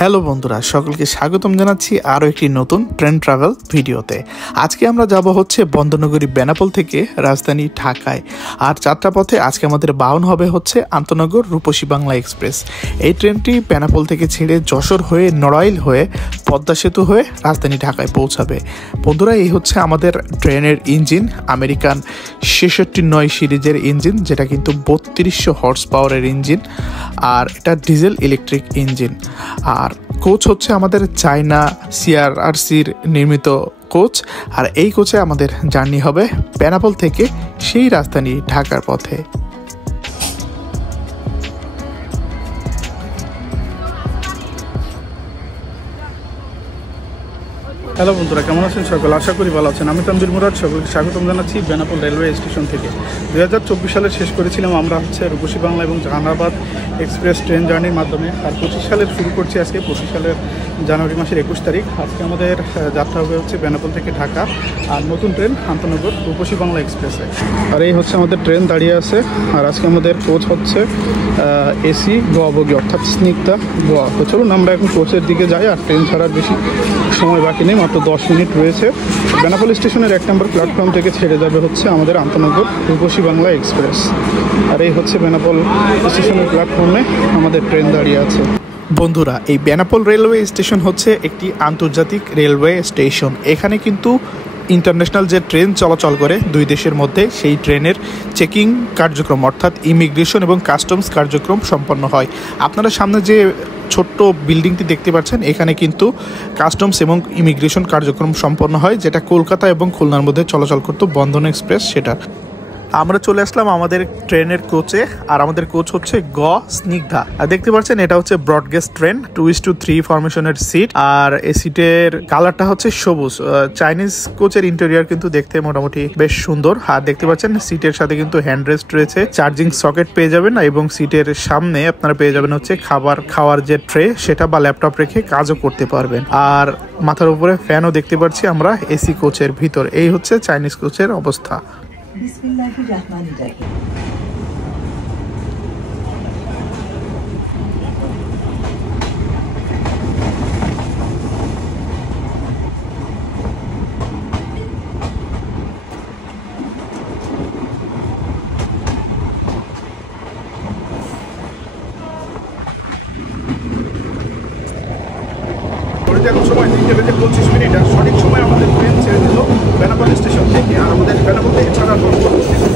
Hello বন্ধুরা, সকলকে স্বাগতম জানাচ্ছি আরও একটি নতুন ট্রেন ট্রাভেল ভিডিওতে। আজকে আমরা যাব হচ্ছে বন্দরনগরী বেনাপোল থেকে রাজধানী ঢাকায়। আর যাত্রাপথে আজকে আমাদের বাহন হবে হচ্ছে আন্তনগর রূপসী বাংলা এক্সপ্রেস। এই ট্রেনটি বেনাপোল থেকে ছেড়ে যশোর হয়ে নড়াইল হয়ে পদ্মা সেতু হয়ে রাজধানী ঢাকায় পৌঁছাবে। বন্ধুরা, এই হচ্ছে আমাদের ট্রেনের ইঞ্জিন, আমেরিকান ৬৬৯ সিরিজের ইঞ্জিন, যেটা কিন্তু ৩২০০ হর্স পাওয়ারের ইঞ্জিন, আর এটা ডিজেল ইলেকট্রিক ইঞ্জিন। আর কোচ হচ্ছে আমাদের চায়না সিআরআরসির নির্মিত কোচ। আর এই কোচে আমাদের জার্নি হবে বেনাপোল থেকে সেই রাজধানী ঢাকার পথে। হ্যালো বন্ধুরা, কেমন আছেন সকল? আশা করি ভালো আছেন। আমি তানভীর মুরাদ, সকলকে স্বাগতম জানাচ্ছি বেনাপোল রেলওয়ে স্টেশন থেকে। 2024 সালে শেষ করেছিলাম আমরা হচ্ছে রূপসী বাংলা এবং জাহানাবাদ এক্সপ্রেস ট্রেন জার্নির মাধ্যমে। আর 25 সালের শুরু করছি আজকে, 25 সালের জানুয়ারি মাসের 21 তারিখ। আজকে আমাদের যাত্রা হবে হচ্ছে বেনাপোল থেকে ঢাকা, আর নতুন ট্রেন আন্তনগর রূপসী বাংলা এক্সপ্রেসে। আর এই হচ্ছে আমাদের ট্রেন দাঁড়িয়ে আছে। আর আজকে আমাদের কোচ হচ্ছে এসি গোয়া বগি, অর্থাৎ স্নিগ্ধা গোয়া। তো চলুন আমরা এখন কোচের দিকে যাই। আর ট্রেন ছাড়ার বেশি সময় বাকি নেই, মাত্র 10 মিনিট রয়েছে। বেনাপোল স্টেশনের 1 নম্বর প্ল্যাটফর্ম থেকে ছেড়ে যাবে হচ্ছে আমাদের আন্তনগর রূপসী বাংলা এক্সপ্রেস। আর এই হচ্ছে বেনাপোল স্টেশনের প্ল্যাটফর্মে আমাদের ট্রেন দাঁড়িয়ে আছে। বন্ধুরা, এই বেনাপোল রেলওয়ে স্টেশন হচ্ছে একটি আন্তর্জাতিক রেলওয়ে স্টেশন। এখানে কিন্তু ইন্টারন্যাশনাল যে ট্রেন চলাচল করে দুই দেশের মধ্যে, সেই ট্রেনের চেকিং কার্যক্রম অর্থাৎ ইমিগ্রেশন এবং কাস্টমস কার্যক্রম সম্পন্ন হয়। আপনারা সামনে যে ছোট্ট বিল্ডিংটি দেখতে পাচ্ছেন, এখানে কিন্তু কাস্টমস এবং ইমিগ্রেশন কার্যক্রম সম্পন্ন হয়, যেটা কলকাতা এবং খুলনার মধ্যে চলাচল করতো বন্ধন এক্সপ্রেস সেটা। আমরা চলে আসলাম আমাদের ট্রেনের কোচে। আর আমাদের কোচ হচ্ছে স্নিগ্ধা। আর দেখতে পাচ্ছেন এটা হচ্ছে ব্রডগেজ ট্রেন, 2:3 ফরমেশনের সিট। আর এই সিটের কালারটা হচ্ছে সবুজ। চাইনিজ কোচের ইন্টেরিয়র কিন্তু দেখতে মোটামুটি বেশ সুন্দর। আর দেখতে পাচ্ছেন সিটের সাথে কিন্তু হ্যান্ডরেস্ট রয়েছে, চার্জিং সকেট পেয়ে যাবেন, এবং সিটের সামনে আপনারা পেয়ে যাবেন হচ্ছে খাওয়ার যে ট্রে সেটা বা ল্যাপটপ রেখে কাজও করতে পারবেন। আর মাথার উপরে ফ্যানও দেখতে পাচ্ছি আমরা এসি কোচের ভিতর। এই হচ্ছে চাইনিজ কোচের অবস্থা। বিসমিল্লাহিররহমানিররহিম। এখন সময় 3:25, আর সঠিক সময় আমাদের ট্রেন ছেড়ে দিল বেনাপোল স্টেশন থেকে। আর আমাদের বেনাপোল থেকে ছাড়ার যশোর স্টেশন।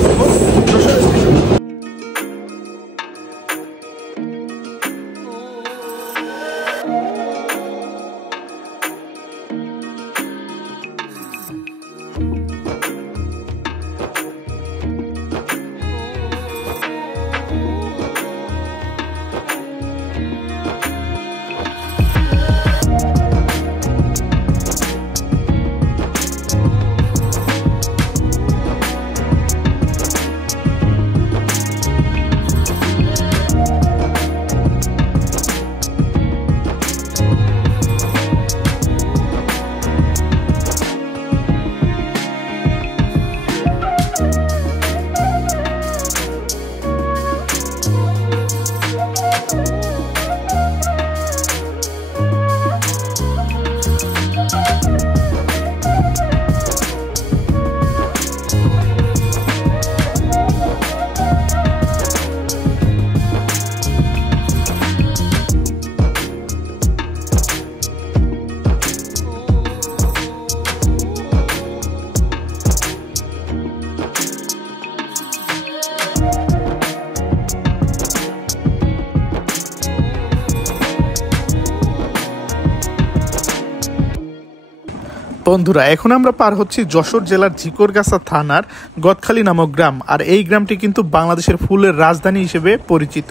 বন্ধুরা, এখন আমরা পার হচ্ছি যশোর জেলার ঝিকরগাছা থানার গদখালি নামক গ্রাম। আর এই গ্রামটি কিন্তু বাংলাদেশের ফুলের রাজধানী হিসেবে পরিচিত।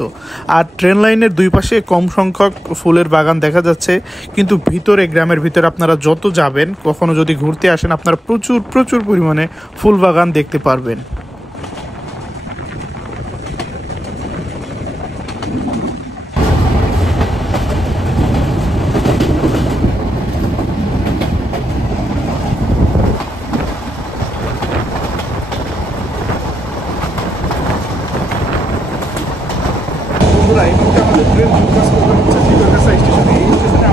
আর ট্রেন লাইনের দুই পাশে কম সংখ্যক ফুলের বাগান দেখা যাচ্ছে, কিন্তু ভিতরে গ্রামের ভিতরে আপনারা যত যাবেন, কখনো যদি ঘুরতে আসেন, আপনারা প্রচুর পরিমাণে ফুল বাগান দেখতে পারবেন। বন্ধুরা, এই মুহূর্তে আমাদের ট্রেন ফোকাস করতে হচ্ছে ঝিকরগাছা স্টেশনে। এই স্টেশনে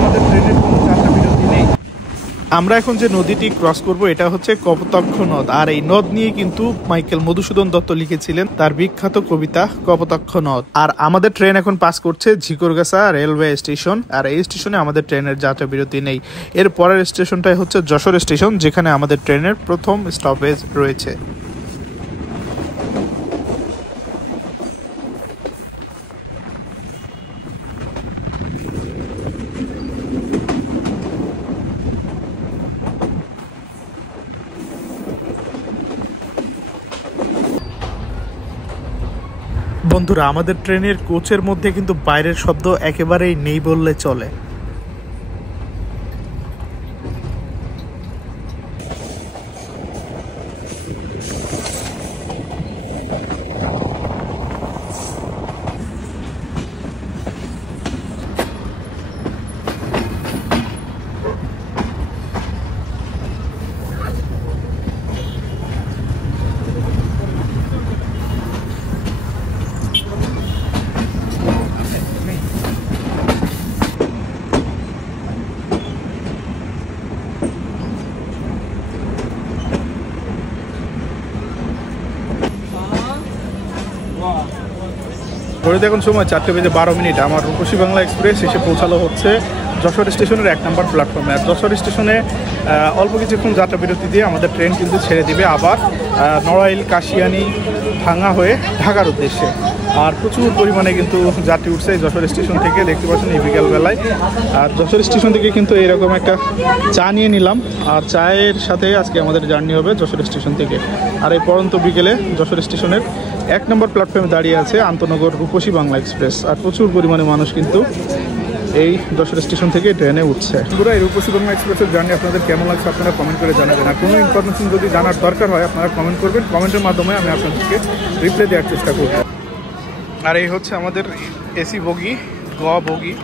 আমরা এখন যে নদীটি ক্রস করব এটা হচ্ছে কপোতাক্ষ নদ, আর এই নদ নিয়ে কিন্তু মাইকেল মধুসূদন দত্ত লিখেছিলেন তার বিখ্যাত কবিতা কপোতাক্ষ নদ। আর আমাদের ট্রেন এখন পাস করছে ঝিকরগাছা রেলওয়ে স্টেশন, আর এই স্টেশনে আমাদের ট্রেনের যাত্রা বিরতি নেই। এর পরের স্টেশনটাই হচ্ছে যশোর স্টেশন, যেখানে আমাদের ট্রেনের প্রথম স্টপেজ রয়েছে। বন্ধুরা, আমাদের ট্রেনের কোচের মধ্যে কিন্তু বাইরের শব্দ একেবারেই নেই বললে চলে। ঘড়িতে এখন সময় 4:12। আমার রূপসী বাংলা এক্সপ্রেস এসে পৌঁছালো হচ্ছে যশোর স্টেশনের 1 নম্বর প্ল্যাটফর্মে। আর যশোর স্টেশনে অল্প কিছুক্ষণ যাত্রা বিরতি দিয়ে আমাদের ট্রেন কিন্তু ছেড়ে দিবে আবার নড়াইল, কাশিয়ানী, ভাঙা হয়ে ঢাকার উদ্দেশ্যে। আর প্রচুর পরিমাণে কিন্তু যাত্রী উঠছে যশোর স্টেশন থেকে, দেখতে পাচ্ছেন এই বিকালবেলায়। আর যশোর স্টেশন থেকে কিন্তু এরকম একটা চা নিয়ে নিলাম, আর চায়ের সাথে আজকে আমাদের জার্নি হবে যশোর স্টেশন থেকে। আর এই পরন্ত বিকেলে যশোর স্টেশনের 1 নম্বর প্ল্যাটফর্মে দাঁড়িয়ে আছে আন্তনগর রূপসী বাংলা এক্সপ্রেস। আর প্রচুর পরিমাণে মানুষ কিন্তু এই যশোর স্টেশন থেকে ট্রেনে উঠছে। পুরো এই রূপসী বাংলা এক্সপ্রেসের জার্নি আপনাদের কেমন লাগছে আপনারা কমেন্ট করে জানাবেন। আর কোনো ইনফরমেশন যদি জানার দরকার হয় আপনারা কমেন্ট করবেন, কমেন্টের মাধ্যমে আমি আপনাদেরকে রিপ্লাই দেওয়ার চেষ্টা করব। আর এই হচ্ছে আমাদের এসি বগি, গ বগি।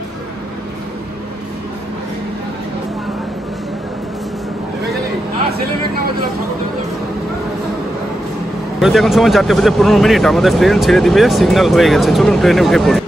এখন সময় 4:15। আমাদের ট্রেন ছেড়ে দিবে, সিগন্যাল হয়ে গেছে। চলুন ট্রেনে উঠে পড়ি।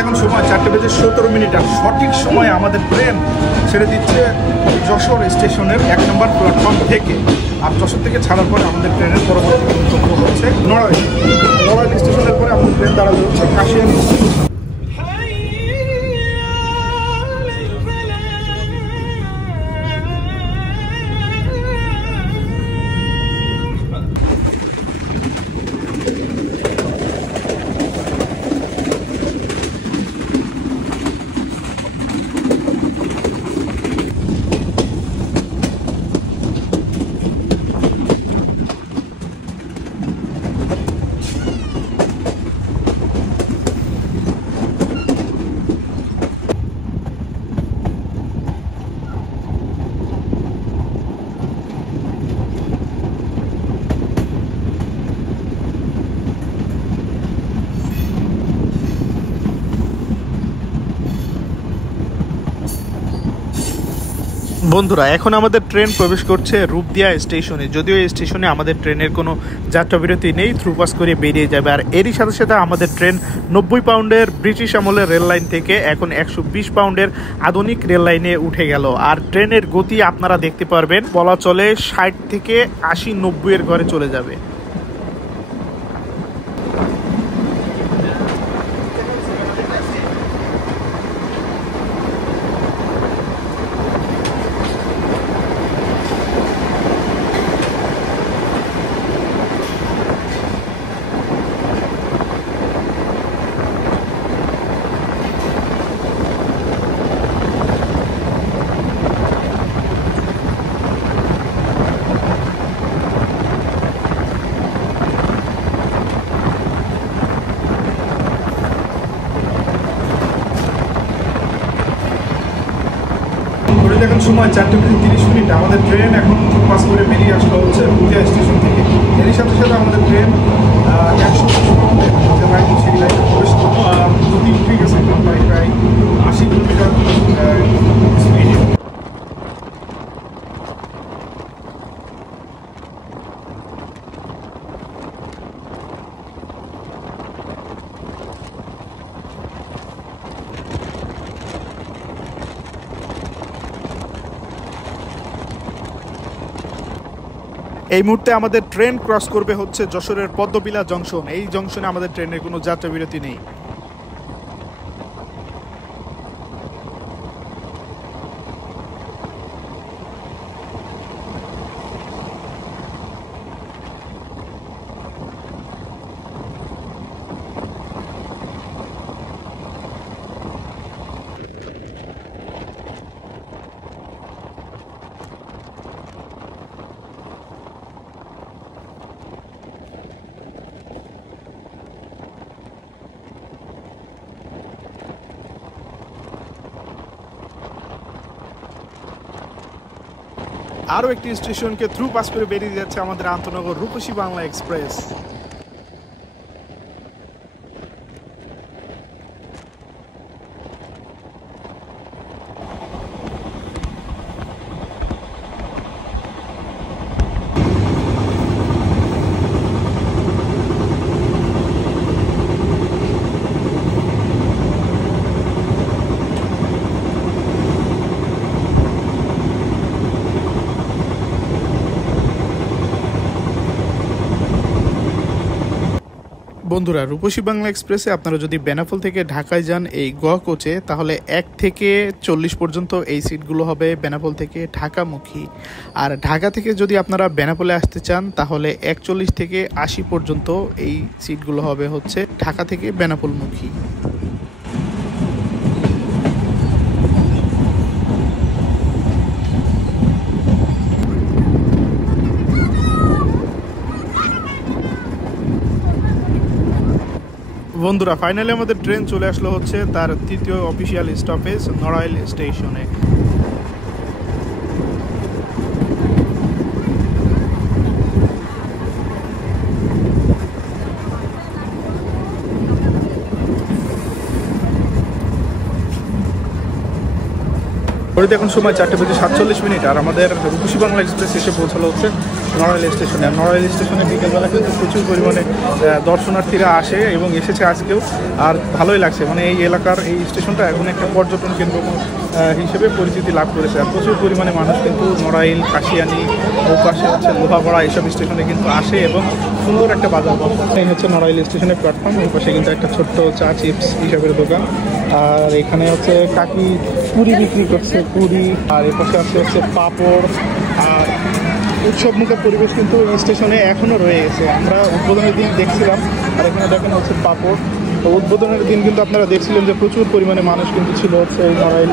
এখন সময় 4:17। আর সঠিক সময়ে আমাদের ট্রেন ছেড়ে দিচ্ছে যশোর স্টেশনের 1 নম্বর প্ল্যাটফর্ম থেকে। আর যশোর থেকে ছাড়ার পরে আমাদের ট্রেনের পরবর্তী গন্তব্য হচ্ছে নড়াইল। নড়াইল স্টেশনের পরে আমাদের ট্রেন দাঁড়াবে হচ্ছে কাশিয়ানী। বন্ধুরা, এখন আমাদের ট্রেন প্রবেশ করছে রূপদিয়া স্টেশনে। যদিও এই স্টেশনে আমাদের ট্রেনের কোনো যাত্রা বিরতি নেই, থ্রুপাস করে বেরিয়ে যাবে। আর এরই সাথে সাথে আমাদের ট্রেন 90 পাউন্ডের ব্রিটিশ আমলের রেল লাইন থেকে এখন 120 পাউন্ডের আধুনিক রেল লাইনে উঠে গেল। আর ট্রেনের গতি আপনারা দেখতে পারবেন, বলা চলে 60 থেকে 80-90 এর ঘরে চলে যাবে। ঘড়িতে এখন সময় 4:30 আমাদের ট্রেন এখন পাস করে বেরিয়ে আসলো হচ্ছে পুরিয়া স্টেশন থেকে। এরই সাথে সাথে আমাদের ট্রেন 100 যে লাইন সেই লাইনে প্রবেশ করবো। আর গতি উঠে গেছে প্রায় 80 কিলোমিটার স্পিডে। এই মুহূর্তে আমাদের ট্রেন ক্রস করবে হচ্ছে যশোরের পদ্মবিলা জংশন। এই জংশনে আমাদের ট্রেনের কোনো যাত্রা বিরতি নেই। আরও একটি স্টেশনকে থ্রু পাস করে বেরিয়ে যাচ্ছে আমাদের আন্তনগর রূপসী বাংলা এক্সপ্রেস। বন্ধুরা, রূপসী বাংলা এক্সপ্রেসে আপনারা যদি বেনাপোল থেকে ঢাকায় যান এই গ কোচে, তাহলে 1 থেকে 40 পর্যন্ত এই সিটগুলো হবে বেনাপোল থেকে ঢাকামুখী। আর ঢাকা থেকে যদি আপনারা বেনাপোলে আসতে চান তাহলে 41 থেকে 80 পর্যন্ত এই সিটগুলো হবে হচ্ছে ঢাকা থেকে বেনাপোলমুখী। বন্ধুরা, ফাইনালি আমাদের ট্রেন চলে আসলো হচ্ছে তার তৃতীয় অফিসিয়াল স্টপেজ নড়াইল স্টেশনে। ঘড়িতে এখন সময় 4:47 আর আমাদের রূপসী বাংলা এক্সপ্রেস এসে পৌঁছালো হচ্ছে নড়াইল স্টেশনে। আর নড়াইল স্টেশনে বিকেলবেলা কিন্তু প্রচুর পরিমাণে দর্শনার্থীরা আসে এবং এসেছে আজকেও। আর ভালোই লাগছে, মানে এই এলাকার এই স্টেশনটা এখন একটা পর্যটন কেন্দ্র হিসেবে পরিচিতি লাভ করেছে। আর প্রচুর পরিমাণে মানুষ কিন্তু নড়াইল, কাশিয়ানি, ওপাশে হচ্ছে লোহাগড়া এইসব স্টেশনে কিন্তু আসে এবং সুন্দর একটা বাজার বসে। এই হচ্ছে নড়াইল স্টেশনের প্ল্যাটফর্ম। ওই পাশে কিন্তু একটা ছোট্ট চা চিপস হিসাবের দোকান। আর এখানে হচ্ছে কাকি পুরি বিক্রি করছে, পুরি। আর এর পাশে আছে হচ্ছে পাঁপড়। আর উৎসবমুখর পরিবেশ কিন্তু স্টেশনে এখনও রয়ে গেছে। আমরা উদ্বোধনের দিন দেখছিলাম, আর এখানে দেখেন হচ্ছে পাঁপড়। তো উদ্বোধনের দিন কিন্তু আপনারা দেখছিলেন যে প্রচুর পরিমাণে মানুষ কিন্তু ছিল হচ্ছে এই নড়াইল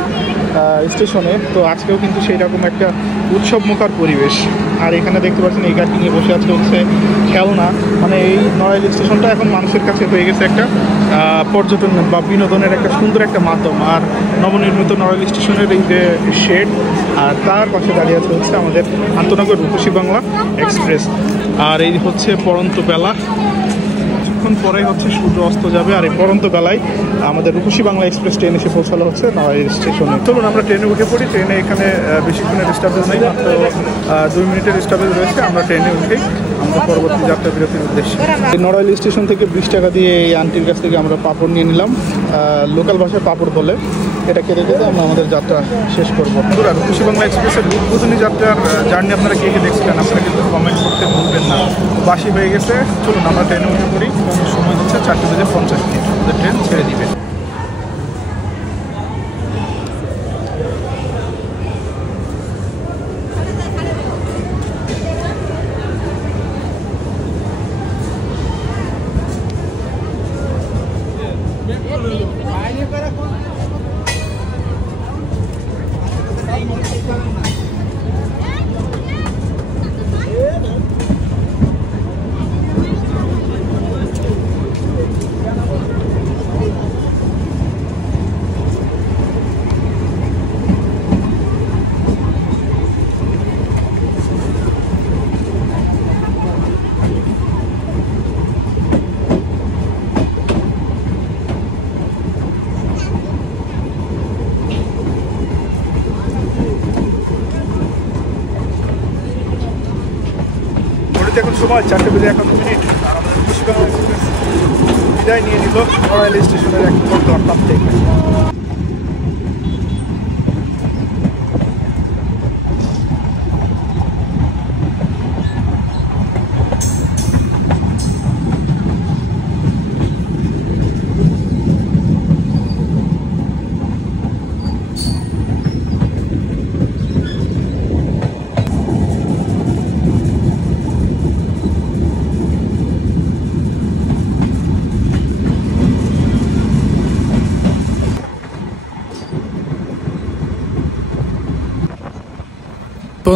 স্টেশনে। তো আজকেও কিন্তু সেই রকম একটা উৎসবমুখর পরিবেশ। আর এখানে দেখতে পাচ্ছেন এই গাড়ি নিয়ে বসে আছে হচ্ছে খেলনা। মানে এই নড়াইল স্টেশনটা এখন মানুষের কাছে হয়ে গেছে একটা পর্যটন বা বিনোদনের একটা সুন্দর একটা মাধ্যম। আর নবনির্মিত নড়াইল স্টেশনের এই যে শেড, আর তার পাশে দাঁড়িয়ে আছে হচ্ছে আমাদের আন্তনগর রূপসী বাংলা এক্সপ্রেস। আর এই হচ্ছে পড়ন্ত বেলা, কিছুক্ষণ পরেই হচ্ছে সূর্য অস্ত যাবে। আর এই পড়ন্ত বেলায় আমাদের রূপসী বাংলা এক্সপ্রেস ট্রেন এসে পৌঁছালো হচ্ছে নড়াইল স্টেশনে। চলুন আমরা ট্রেনে উঠে পড়ি। ট্রেনে এখানে বেশিক্ষণের স্টপেজ নেই, মাত্র 2 মিনিটের স্টপেজ রয়েছে। আমরা ট্রেনে উঠেই আমাদের পরবর্তী যাত্রা বিরতির উদ্দেশ্যে এই নড়াইল স্টেশন থেকে 20 টাকা দিয়ে এই আন্টির কাছ থেকে আমরা পাঁপড় নিয়ে নিলাম। লোকাল ভাষায় পাঁপড় বলে। এটা কেটে কেটে আমরা আমাদের যাত্রা শেষ করবো। বন্ধুরা, রূপসী বাংলা এক্সপ্রেসের উদ্বোধনী যাত্রার জার্নি আপনারা কে কে দেখছিলেন আপনারা কিন্তু কমেন্ট করতে ভুলবেন না। বাসি হয়ে গেছে, চলুন আমরা ট্রেনে উঠে পড়ি। সময় হচ্ছে 4:50 আমাদের ট্রেন ছেড়ে দিবে। সময় 4:51 আর আমাদের রূপসী বাংলা এক্সপ্রেস বিদায় নিয়ে নিল নড়াইল স্টেশনের 1 নম্বর প্ল্যাটফর্ম থেকে।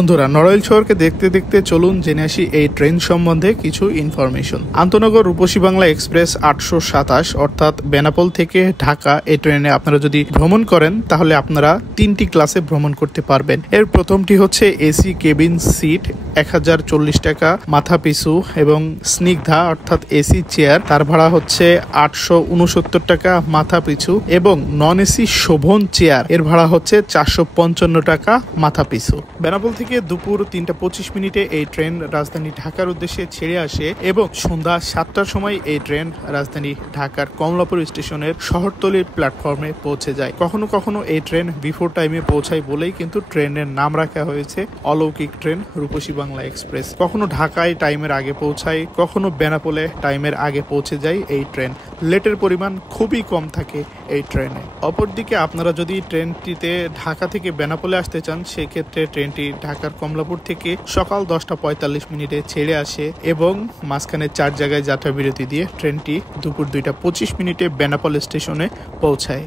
বন্ধুরা, নড়াইল শহরকে দেখতে দেখতে চলুন জেনে আসি এই ট্রেন সম্বন্ধে কিছু ইনফরমেশন। আন্তনগর রূপসী বাংলা এক্সপ্রেস 827 অর্থাৎ বেনাপোল থেকে ঢাকা এই ট্রেনে আপনারা যদি ভ্রমণ করেন তাহলে আপনারা 3টি ক্লাসে ভ্রমণ করতে পারবেন। এর প্রথমটি হচ্ছে এসি কেবিন সিট 1040 টাকা মাথা পিছু, এবং স্নিগ্ধা অর্থাৎ এসি চেয়ার তার ভাড়া হচ্ছে 869 টাকা মাথা পিছু, এবং নন এসি শোভন চেয়ার এর ভাড়া হচ্ছে 455 টাকা মাথা পিছু। বেনাপোল থেকে দুপুর 3:25 এই ট্রেন রাজধানী ঢাকার উদ্দেশ্যে ছেড়ে আসে এবং সন্ধ্যা 7টার সময় এই ট্রেন রাজধানী ঢাকার কমলাপুর স্টেশনের শহরতলির প্ল্যাটফর্মে পৌঁছে যায়। কখনো কখনো এই ট্রেন বিফোর টাইমে পৌঁছায় বলেই কিন্তু ট্রেনের নাম রাখা হয়েছে অলৌকিক ট্রেন রূপসী বাংলা এক্সপ্রেস। কখনো ঢাকায় টাইমের আগে পৌঁছায়, কখনো বেনাপোলে টাইমের আগে পৌঁছে যায় এই ট্রেন। লেটের পরিমাণ খুবই কম থাকে এই ট্রেনে। অপরদিকে আপনারা যদি ট্রেনটিতে ঢাকা থেকে বেনাপোলে আসতে চান সেক্ষেত্রে ট্রেনটি ঢাকার কমলাপুর থেকে সকাল 10:45 ছেড়ে আসে এবং মাঝখানে 4 জায়গায় যাত্রা বিরতি দিয়ে ট্রেনটি দুপুর 2:25 বেনাপোল স্টেশনে পৌঁছায়।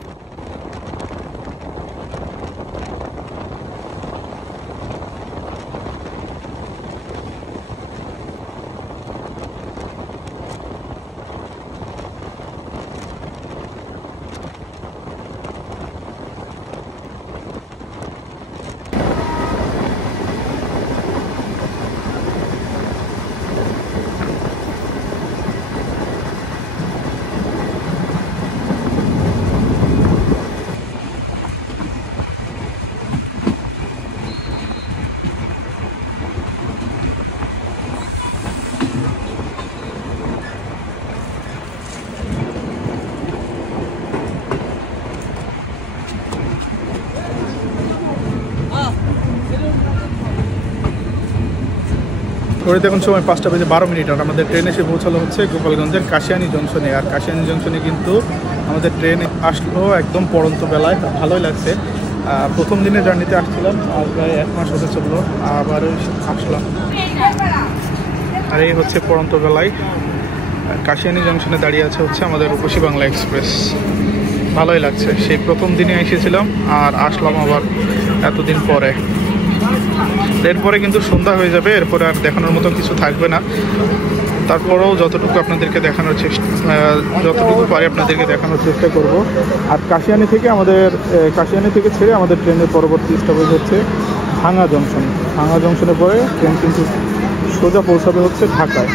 ঘড়িতে এখন সময় 5:12 আর আমাদের ট্রেন এসে পৌঁছালো হচ্ছে গোপালগঞ্জের কাশিয়ানী জংশনে। আর কাশিয়ানী জংশনে কিন্তু আমাদের ট্রেন আসলো একদম পড়ন্ত বেলায়, ভালোই লাগছে। প্রথম দিনে জার্নিতে আসছিলাম, আর প্রায় 1 মাস হতে চললো, আবার আসলাম। আর এই হচ্ছে পড়ন্ত বেলায় কাশিয়ানী জংশনে দাঁড়িয়ে আছে হচ্ছে আমাদের রূপসী বাংলা এক্সপ্রেস। ভালোই লাগছে, সেই প্রথম দিনে এসেছিলাম আর আসলাম আবার এতদিন পরে। এরপরে কিন্তু সন্ধ্যা হয়ে যাবে, এরপরে আর দেখানোর মতো কিছু থাকবে না। তারপরেও যতটুকু আপনাদেরকে দেখানোর যতটুকু পারি আপনাদেরকে দেখানোর চেষ্টা করব। আর কাশিয়ানী থেকে ছেড়ে আমাদের ট্রেনের পরবর্তী স্টপেজ হচ্ছে ভাঙা জংশন। ভাঙা জংশনে পরে ট্রেন কিন্তু সোজা পৌঁছাবে হচ্ছে ঢাকায়।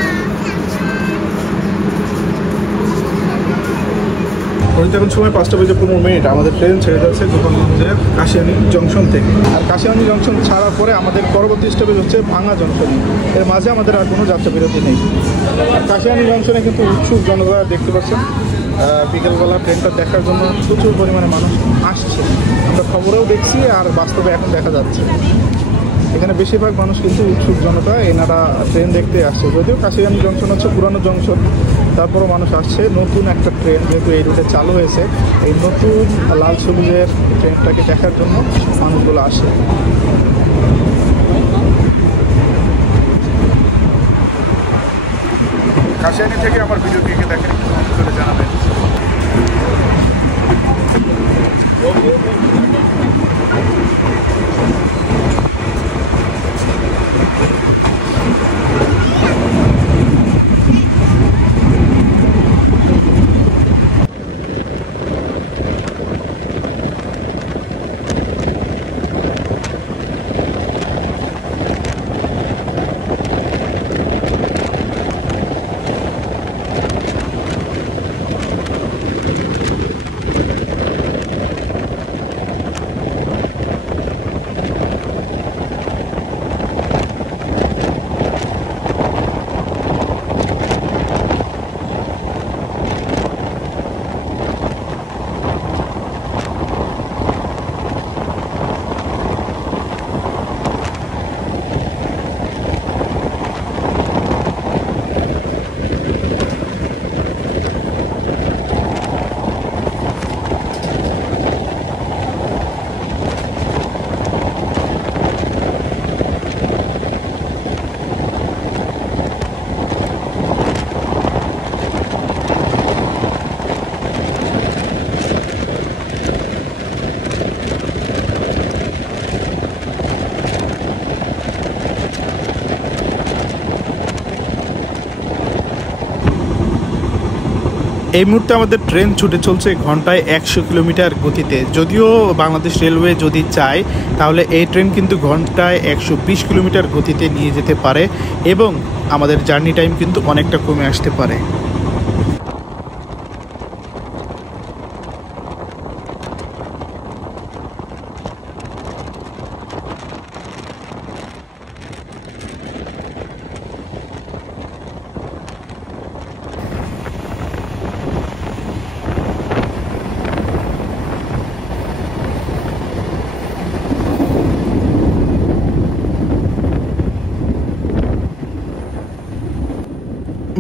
এখন সময় 5:15 আমাদের ট্রেন ছেড়ে যাচ্ছে গোপালগঞ্জের কাশিয়ানী জংশন থেকে। আর কাশিয়ানী জংশন ছাড়ার পরে আমাদের পরবর্তী স্টপেজ হচ্ছে ভাঙা জংশন। এর মাঝে আমাদের আর কোনো যাত্রা বিরতি নেই। আর কাশিয়ানী জংশনে কিন্তু উৎসুক জনতা দেখতে পাচ্ছেন। বিকেলবেলা ট্রেনটা দেখার জন্য প্রচুর পরিমাণে মানুষ আসছে, আমরা খবরেও দেখছি আর বাস্তবে এখন দেখা যাচ্ছে। এখানে বেশিরভাগ মানুষ কিন্তু উৎসুক জনতা, এনারা ট্রেন দেখতে আসছে। যদিও কাশিয়ানী জংশন হচ্ছে পুরানো জংশন, তারপরও মানুষ আসছে। নতুন একটা ট্রেন যেহেতু এই রুটে চালু হয়েছে, এই নতুন লাল সবুজের ট্রেনটাকে দেখার জন্য মানুষগুলো আসে। কাশিয়ানী থেকে আমার ভিডিও কে দেখেন করে জানাবেন। এই মুহূর্তে আমাদের ট্রেন ছুটে চলছে ঘন্টায় 100 কিলোমিটার গতিতে। যদিও বাংলাদেশ রেলওয়ে যদি চায় তাহলে এই ট্রেন কিন্তু ঘন্টায় 120 কিলোমিটার গতিতে নিয়ে যেতে পারে এবং আমাদের জার্নি টাইম কিন্তু অনেকটা কমে আসতে পারে।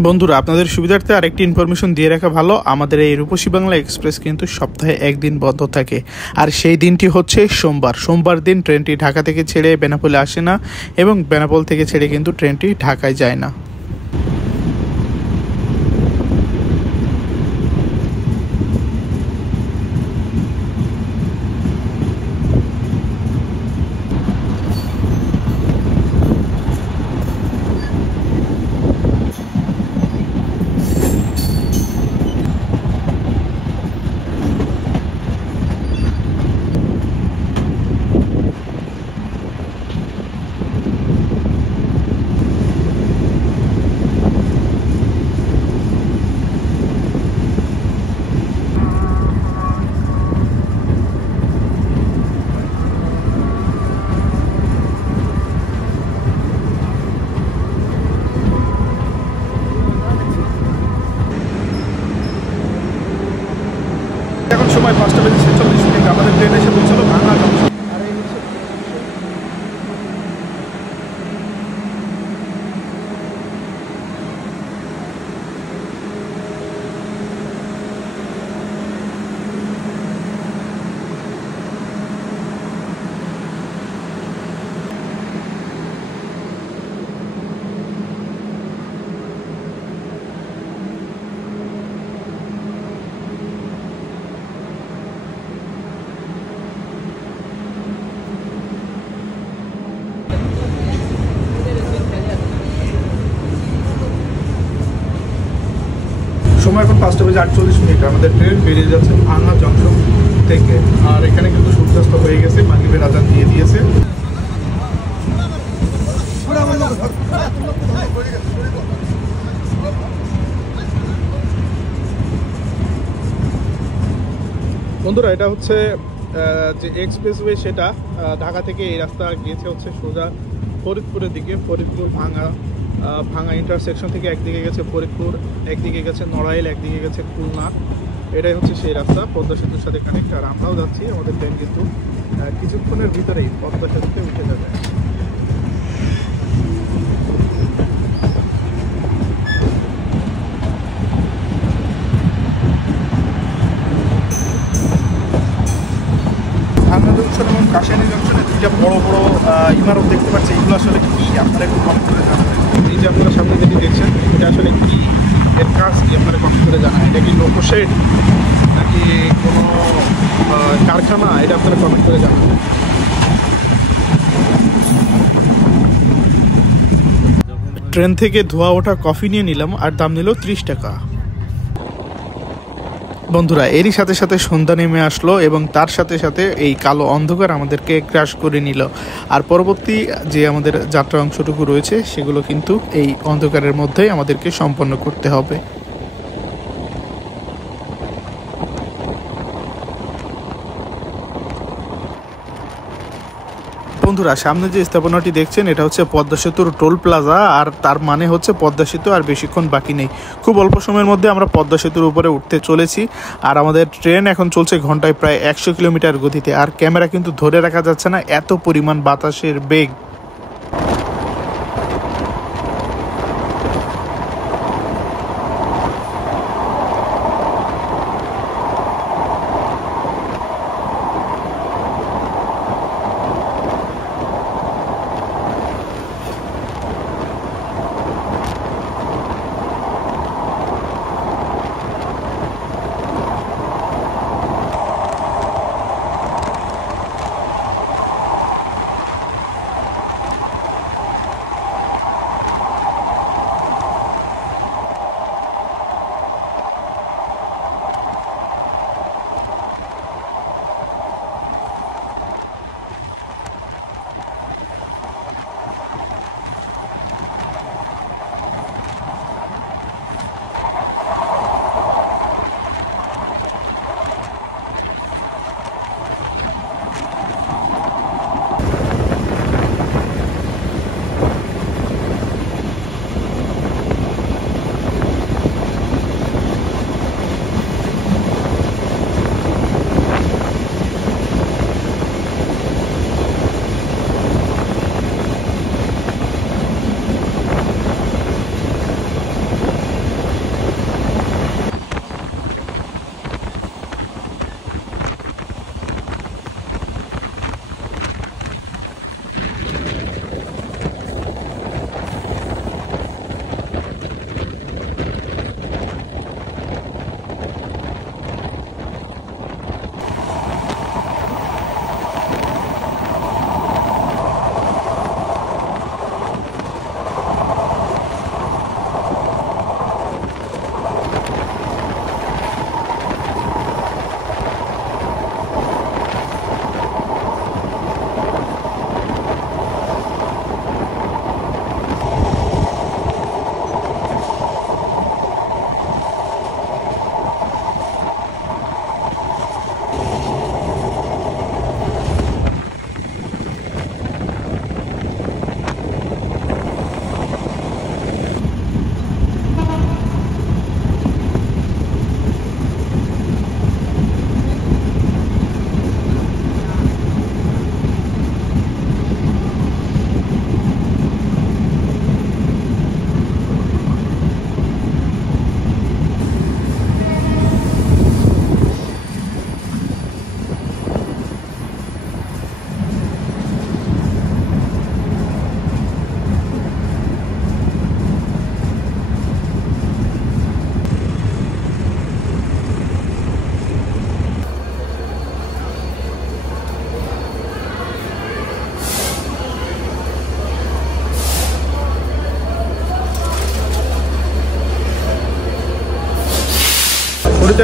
বন্ধুরা, আপনাদের সুবিধার্থে আরেকটি ইনফরমেশন দিয়ে রাখা ভালো, আমাদের এই রূপসী বাংলা এক্সপ্রেস কিন্তু সপ্তাহে একদিন বন্ধ থাকে, আর সেই দিনটি হচ্ছে সোমবার। সোমবার দিন ট্রেনটি ঢাকা থেকে ছেড়ে বেনাপোলে আসে না এবং বেনাপোল থেকে ছেড়ে কিন্তু ট্রেনটি ঢাকায় যায় না। এখন সময় 5:46, আমাদের ট্রেন এসে পৌঁছালো ভাঙা জংশন। সময় এখন 5:48, আমাদের ট্রেন বেরিয়ে যাচ্ছে ভাঙা জংশন থেকে। আর এখানে কিন্তু সূর্যাস্ত হয়ে গেছে, মাগরিবের আজান দিয়ে দিয়েছে। বন্ধুরা, এটা হচ্ছে যে এক্সপ্রেসওয়ে, সেটা ঢাকা থেকে এই রাস্তা গিয়েছে হচ্ছে সোজা ফরিদপুরের দিকে। ফরিদপুর ভাঙা ইন্টারসেকশন থেকে একদিকে গেছে ফরিদপুর, একদিকে গেছে নড়াইল, একদিকে গেছে খুলনা। এটাই হচ্ছে সেই রাস্তা, পদ্মা সেতুর সাথে কানেক্ট। আর আমরাও যাচ্ছি, আমাদের ট্রেন কিন্তু কিছুক্ষণের ভিতরেই পদ্মা সেতুতে উঠে যাবে। ভাঙা জংশন এবং কাশিয়ানী জংশনে দুইটা বড় বড় ইমারত দেখতে পাচ্ছি। এগুলো আসলে কি, আপনারা একটু কমেন্ট করে জানাবেন। এই যে আপনারা সামনে যেটি দেখছেন, এটা আসলে কি, এর কাজ কি, আপনারা কমেন্ট করে জানান। এটা কি লোকোশেড নাকি কোনো কারখানা, এটা আপনারা কমেন্ট করে জানান। ট্রেন থেকে ধোয়া ওঠা কফি নিয়ে নিলাম, আর দাম নিল 30 টাকা। বন্ধুরা, এরই সাথে সাথে সন্ধ্যা নেমে আসলো এবং তার সাথে সাথে এই কালো অন্ধকার আমাদেরকে ক্রাশ করে নিল। আর পরবর্তী যে আমাদের যাত্রা অংশটুকু রয়েছে সেগুলো কিন্তু এই অন্ধকারের মধ্যেই আমাদেরকে সম্পন্ন করতে হবে। বন্ধুরা, সামনে যে স্থাপনাটি দেখছেন এটা হচ্ছে পদ্মা সেতুর টোল প্লাজা, আর তার মানে হচ্ছে পদ্মা সেতু আর বেশিক্ষণ বাকি নেই। খুব অল্প সময়ের মধ্যে আমরা পদ্মা সেতুর উপরে উঠতে চলেছি। আর আমাদের ট্রেন এখন চলছে ঘন্টায় প্রায় 100 কিলোমিটার গতিতে। আর ক্যামেরা কিন্তু ধরে রাখা যাচ্ছে না, এত পরিমাণ বাতাসের বেগ।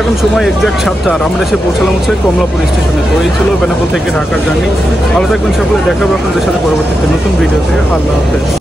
এখন সময় এক্স্যাক্ট 7টা, আমরা এসে পৌঁছালাম হচ্ছে কমলাপুর স্টেশনে। তো এই ছিল বেনাপোল থেকে ঢাকার জার্নি। ভালো থাকবেন সকলে, দেখাবো আপনাদের সাথে পরবর্তীতে নতুন ভিডিওতে। আল্লাহ হাফেজ।